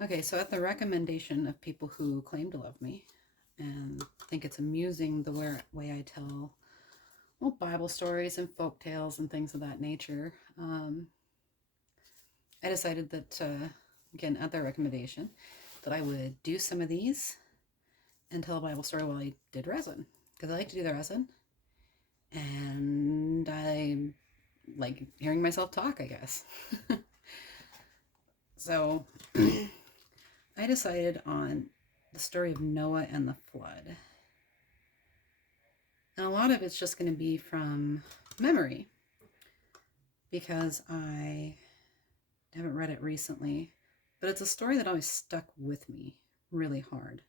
Okay, so at the recommendation of people who claim to love me and think it's amusing the way I tell well, Bible stories and folk tales and things of that nature, I decided that, again, at their recommendation, that I would do some of these and tell a Bible story while I did resin. Because I like to do the resin, and I like hearing myself talk, I guess. So I decided on the story of Noah and the flood. And a lot of it's just going to be from memory because I haven't read it recently, but it's a story that always stuck with me really hard.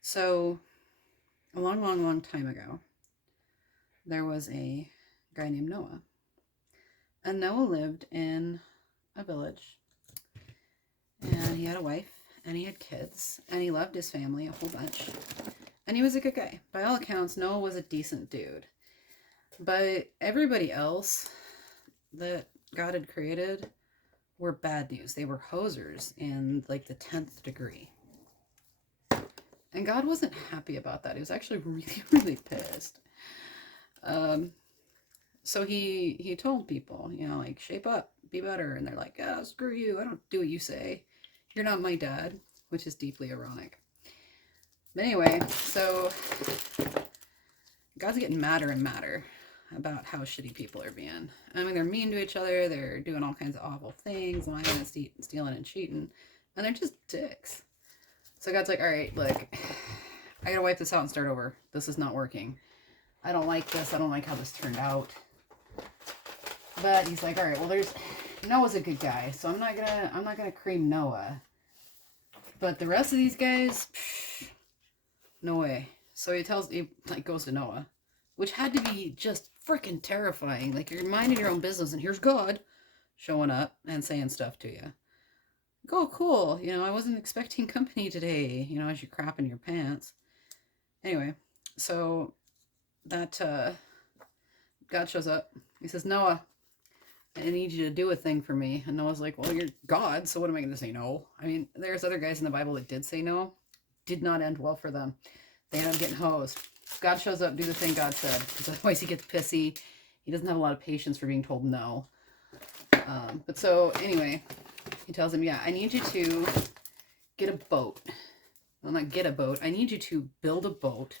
So, a long, long, long time ago, there was a guy named Noah. And Noah lived in a village, and he had a wife, and he had kids, and he loved his family a whole bunch. And he was a good guy. By all accounts, Noah was a decent dude. But everybody else that God had created were bad news. They were hosers in like the 10th degree. And God wasn't happy about that. He was actually really, really pissed. So he told people, like, shape up, be better. And they're like, oh, screw you. I don't do what you say. You're not my dad, which is deeply ironic. But anyway, so God's getting madder and madder about how shitty people are being. I mean, they're mean to each other. They're doing all kinds of awful things, lying and stealing and cheating. And they're just dicks. So God's like, all right, look, I gotta wipe this out and start over. This is not working. I don't like this. I don't like how this turned out. But he's like, all right, well, Noah's a good guy, so I'm not gonna cream Noah. But the rest of these guys, no way. So he goes to Noah, which had to be just freaking terrifying. Like, you're minding your own business, and here's God showing up and saying stuff to you. Oh, cool. I wasn't expecting company today, as you crap in your pants. Anyway, so that God shows up. He says, Noah, I need you to do a thing for me. And Noah's like, well, you're God, so what am I going to say no? I mean, there's other guys in the Bible that did say no. Did not end well for them. They end up getting hosed. God shows up, do the thing God said, because otherwise he gets pissy. He doesn't have a lot of patience for being told no. But so, anyway, he tells him, yeah, I need you to get a boat. Well, not get a boat. I need you to build a boat.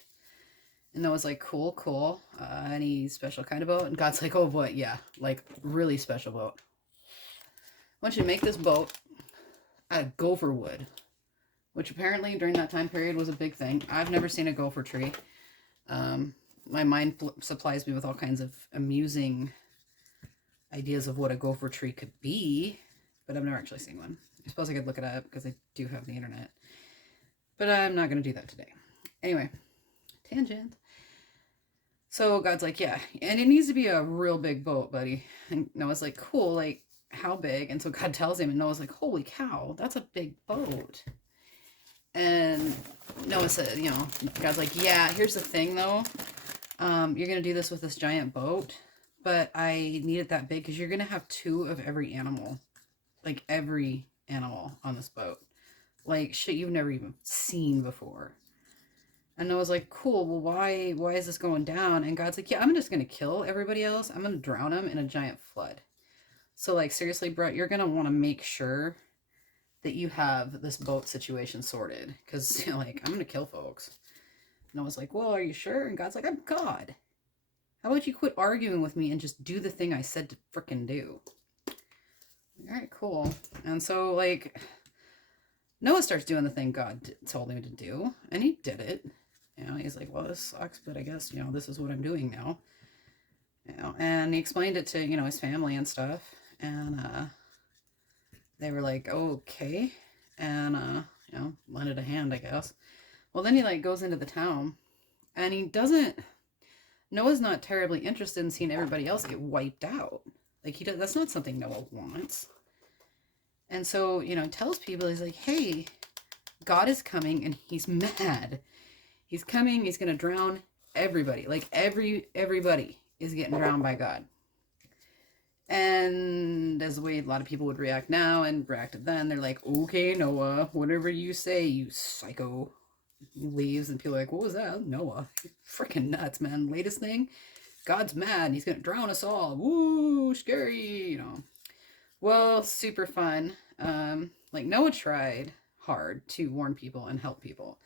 And Noah's like, cool. Any special kind of boat? And God's like, oh, boy, yeah, like really special boat. I want you to make this boat out of gopher wood, which apparently during that time period was a big thing. I've never seen a gopher tree. My mind supplies me with all kinds of amusing ideas of what a gopher tree could be, but I've never actually seen one. I suppose I could look it up because I do have the internet. But I'm not going to do that today. Anyway, tangent. So God's like, yeah, and it needs to be a real big boat, buddy. And Noah's like, cool, like, how big? And so God tells him, and Noah's like, holy cow, that's a big boat. And Noah said, God's like, yeah, here's the thing, though. You're going to do this with this giant boat, but I need it that big because you're going to have 2 of every animal. Like, every animal on this boat. Like, shit you've never even seen before. And Noah's like, cool, well, why is this going down? And God's like, yeah, I'm just going to kill everybody else. I'm going to drown them in a giant flood. So, like, seriously, bro, you're going to want to make sure that you have this boat situation sorted. Because, like, I'm going to kill folks. Noah's like, well, are you sure? And God's like, I'm God. How about you quit arguing with me and just do the thing I said to frickin' do? All right, cool. And so, like, Noah starts doing the thing God told him to do. And he did it. He's like, well, this sucks, but I guess, this is what I'm doing now. And he explained it to, his family and stuff. And they were like, okay. And, lended a hand, I guess. Well, then he, like, goes into the town. And he doesn't... Noah's not terribly interested in seeing everybody else get wiped out. Like, that's not something Noah wants. And so, tells people, he's like, hey, God is coming and he's mad. He's coming, he's going to drown everybody. Like, everybody is getting drowned by God. And as the way a lot of people would react now and reacted then, they're like, okay, Noah, whatever you say, you psycho. He leaves, and people are like, what was that? Noah. He's freaking nuts, man. Latest thing, God's mad and he's gonna drown us all. Woo, scary, you know. Well, super fun. Like Noah tried hard to warn people and help people.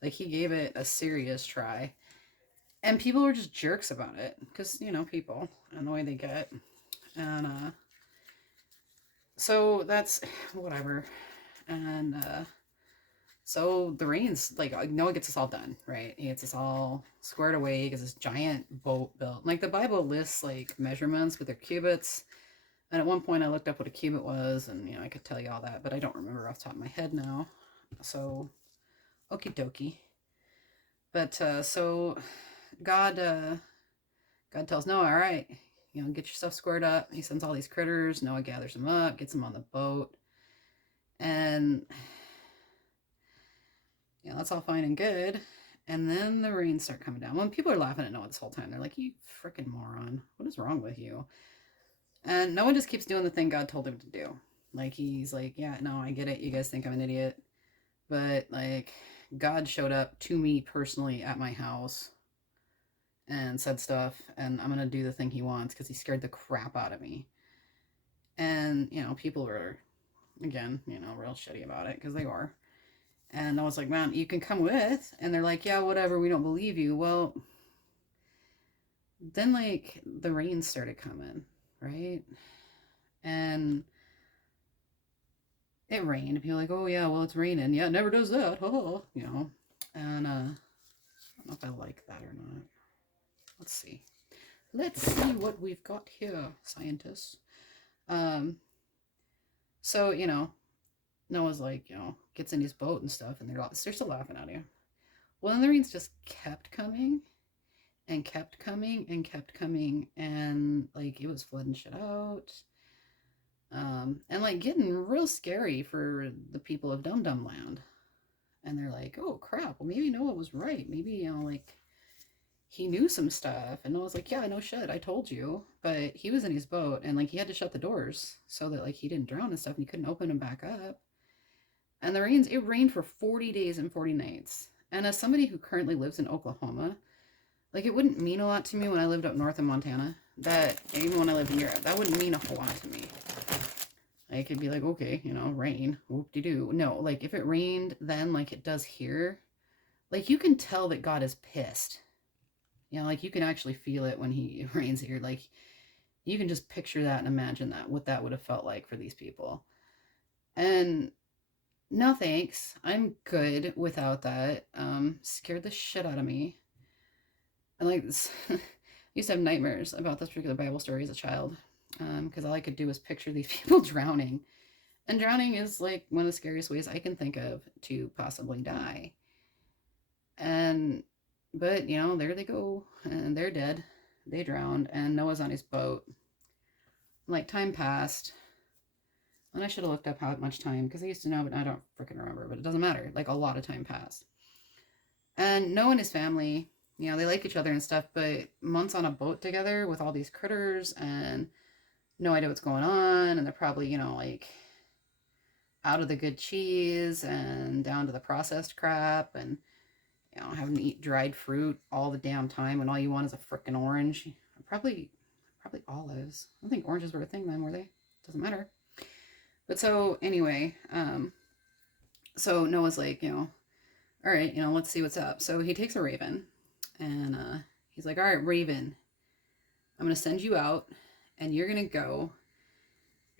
Like he gave it a serious try. And people were just jerks about it. Because, you know, people and the way they get. And so that's whatever. And so the rains, like Noah gets us all done, right? He gets us all squared away. He gets this giant boat built. Like the Bible lists like measurements with their cubits. And at one point I looked up what a cubit was, and you know, I could tell you all that, but I don't remember off the top of my head now. So okie dokie. But so God tells Noah, all right, you know, get your stuff squared up. He sends all these critters. Noah gathers them up, gets them on the boat. And you know, that's all fine and good. And then the rains start coming down. When people are laughing at Noah this whole time, they're like, you freaking moron. What is wrong with you? And Noah just keeps doing the thing God told him to do. Like, he's like, yeah, no, I get it. You guys think I'm an idiot. But, like, God showed up to me personally at my house and said stuff. And I'm going to do the thing he wants because he scared the crap out of me. And, you know, people were, again, you know, real shitty about it because they were. And I was like, man, you can come with. And they're like, yeah, whatever. We don't believe you. Well, then, like, the rain started coming. Right? And it rained. People were like, oh yeah, well it's raining. Yeah, it never does that. Oh, you know. And I don't know if I like that or not. Let's see. Let's see what we've got here, scientists. So, you know, Noah's like, you know, gets in his boat and stuff, and they're still laughing at you. Well, then the rains just kept coming and kept coming and kept coming, and like it was flooding shit out. And like getting real scary for the people of Dum Dum Land. And they're like, oh crap, well maybe Noah was right. Maybe, you know, like he knew some stuff. And Noah's like, yeah, no shit, I told you. But he was in his boat and like he had to shut the doors so that like he didn't drown and stuff and he couldn't open them back up. And it rained for 40 days and 40 nights. And as somebody who currently lives in Oklahoma, like it wouldn't mean a lot to me when I lived up north in Montana. That even when I lived in Europe, that wouldn't mean a whole lot to me. I could be like, okay, you know, rain, whoop-de-doo. No, like if it rained then like it does here, like you can tell that God is pissed. You know, like you can actually feel it when he rains here. Like you can just picture that and imagine that, what that would have felt like for these people. And no thanks, I'm good without that. Scared the shit out of me. And like this, I used to have nightmares about this particular Bible story as a child. Because all I could do was picture these people drowning. And drowning is like one of the scariest ways I can think of to possibly die. But you know, there they go, and they're dead. They drowned, and Noah's on his boat. Like, time passed. And I should have looked up how much time, because I used to know, but I don't freaking remember. But it doesn't matter. Like, a lot of time passed. And Noah and his family, you know, they like each other and stuff, but months on a boat together with all these critters and no idea what's going on, and they're probably, you know, like out of the good cheese and down to the processed crap, and you know, having to eat dried fruit all the damn time when all you want is a frickin' orange. Probably olives. I don't think oranges were a thing then, were they? Doesn't matter. But so anyway, so Noah's like, you know, all right, you know, let's see what's up. So he takes a raven, and he's like, all right, raven, I'm gonna send you out. And you're going to go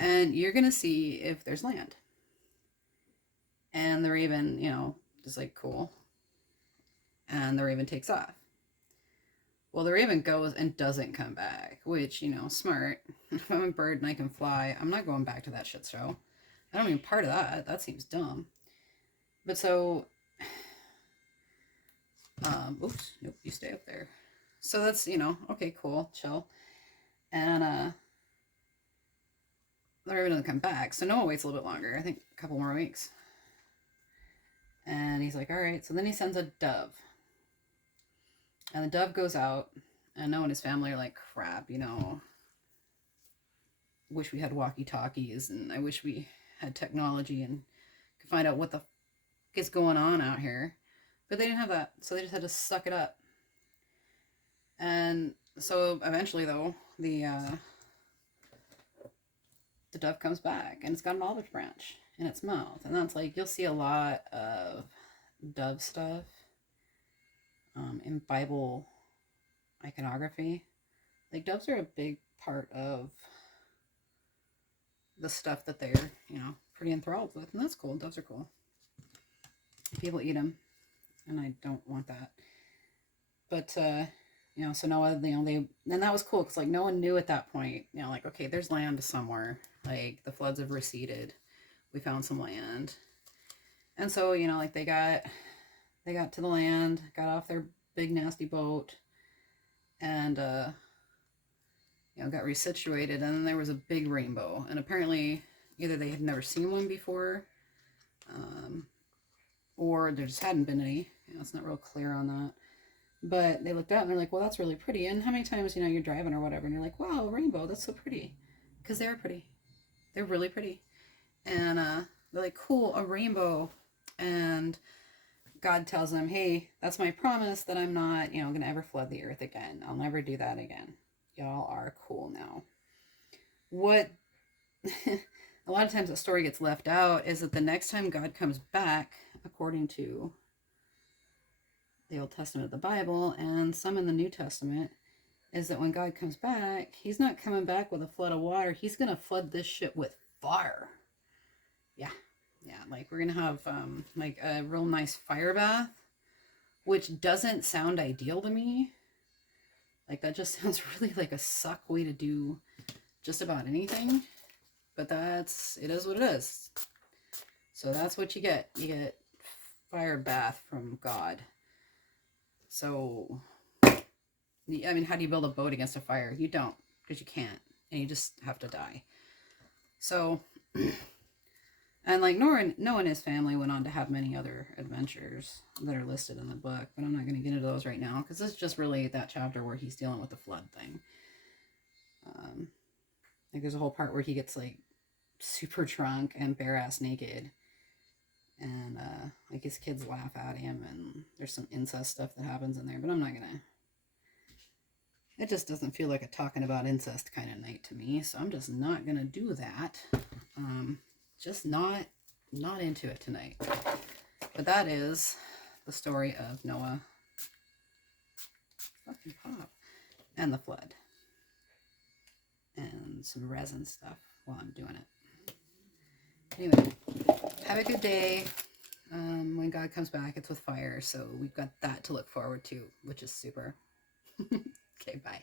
and you're going to see if there's land. And the raven, you know, is like, cool. And the raven takes off. Well, the raven goes and doesn't come back, which, you know, smart. If I'm a bird and I can fly, I'm not going back to that shit show. I don't even part of that. That seems dumb. But so, oops, nope, you stay up there. So that's, you know, okay, cool, chill. And, the raven doesn't come back. So Noah waits a little bit longer. I think a couple more weeks. And he's like, all right. So then he sends a dove. And the dove goes out. And Noah and his family are like, crap, you know. wish we had walkie-talkies, and I wish we had technology and could find out what the is going on out here. But they didn't have that, so they just had to suck it up. And so eventually, though, the dove comes back, and it's got an olive branch in its mouth. And that's like, you'll see a lot of dove stuff in Bible iconography. Like, doves are a big part of the stuff that they're, pretty enthralled with. And that's cool. Doves are cool. People eat them, and I don't want that. But, so Noah, and that was cool, because, like, no one knew at that point, like, okay, there's land somewhere. Like, the floods have receded. We found some land. And so, like, they got to the land, got off their big, nasty boat, and, got resituated, and then there was a big rainbow. And apparently, either they had never seen one before, or there just hadn't been any. It's not real clear on that. But they looked out and they're like, well, that's really pretty. And how many times, you're driving or whatever, and you're like, wow, rainbow, that's so pretty. Because they're pretty. They're really pretty. And they're like, cool, a rainbow. And God tells them, hey, that's my promise that I'm not, going to ever flood the earth again. I'll never do that again. Y'all are cool now. What a lot of times the story gets left out is that the next time God comes back, according to the Old Testament of the Bible and some in the New Testament, is that when God comes back, he's not coming back with a flood of water. He's going to flood this shit with fire. Yeah. Like, we're going to have like a real nice fire bath, which doesn't sound ideal to me. Like, that just sounds really like a suck way to do just about anything. But it is what it is. So that's what you get. You get fire bath from God. So, how do you build a boat against a fire? You don't, because you can't. And you just have to die. So, and like Noah and his family went on to have many other adventures that are listed in the book. But I'm not going to get into those right now, because this is just really that chapter where he's dealing with the flood thing. Like, there's a whole part where he gets, like, super drunk and bare-ass naked. And, like, his kids laugh at him, and there's some incest stuff that happens in there. But I'm not gonna... It just doesn't feel like a talking about incest kind of night to me. So I'm just not gonna do that. Just not into it tonight. But that is the story of Noah. Fucking pop. And the flood. And some resin stuff while I'm doing it. Anyway, have a good day. When God comes back, it's with fire, so we've got that to look forward to, which is super. Okay, bye.